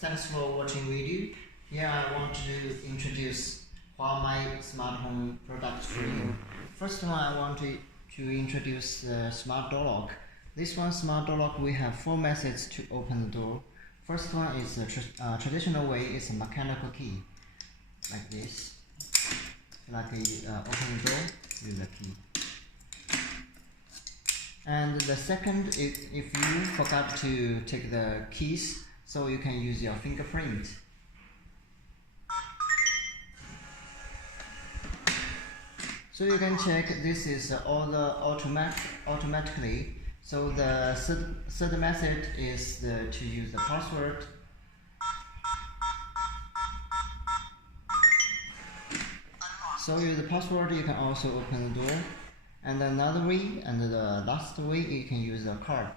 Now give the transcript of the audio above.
thanks for watching video. Here I want to introduce Huamai smart home products for you. First one, I want to introduce the smart door lock. This one smart door lock, we have 4 methods to open the door. First one is the traditional way, is a mechanical key, like this. Like open the door with the key. And the second is if you forgot to take the keys, so you can use your fingerprint. So you can check this is all the automatically. So the third method is to use the password. So use the password, you can also open the door. And another way, and the last way, you can use a card.